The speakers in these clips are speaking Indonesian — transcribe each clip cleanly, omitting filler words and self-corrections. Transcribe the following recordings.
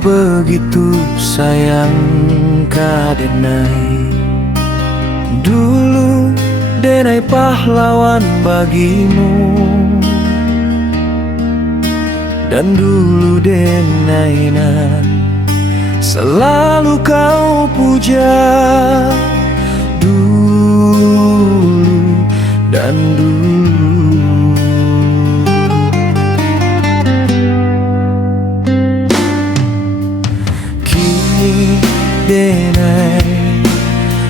begitu sayang ka Denai. Dulu Denai pahlawan bagimu, dan dulu Denai nan selalu kau puja. Dulu dan dulu. Kini Denai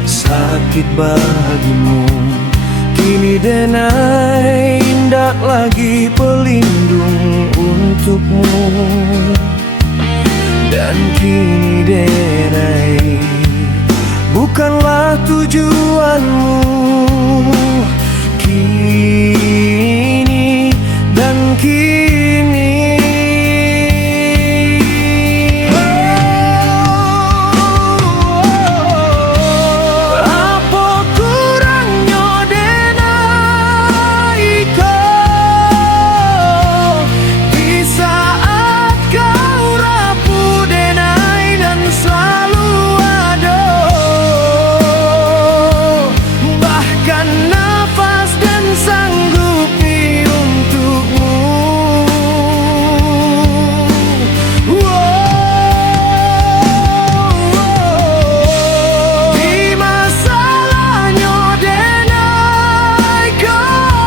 sakit bagimu. Kini Denai indak lagi pelindung untukmu. Dan kini Denai bukanlah tujuanmu. Kini dan kini. Apa kurangnya Denai kau di saat kau rapuh Denai dan selalu ada. Bahkan nafas dan sanggupi untukmu. Di masalahnya Denai kau,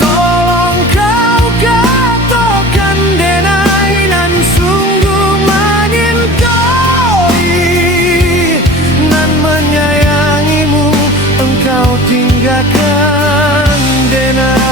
tolong kau katakan Denai nan sungguh menyintai nan menyayangimu. Engkau tinggalkan Denai.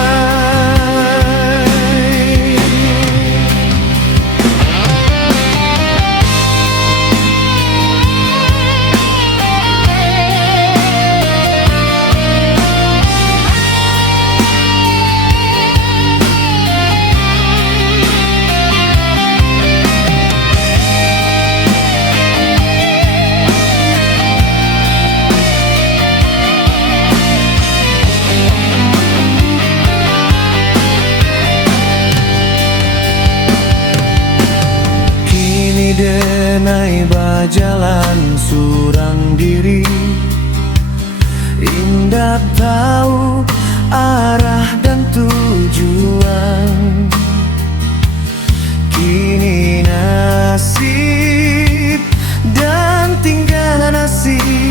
Kini Denai berjalan surang diri, indak tahu arah dan tujuan. Kini nasib dan tinggal nasib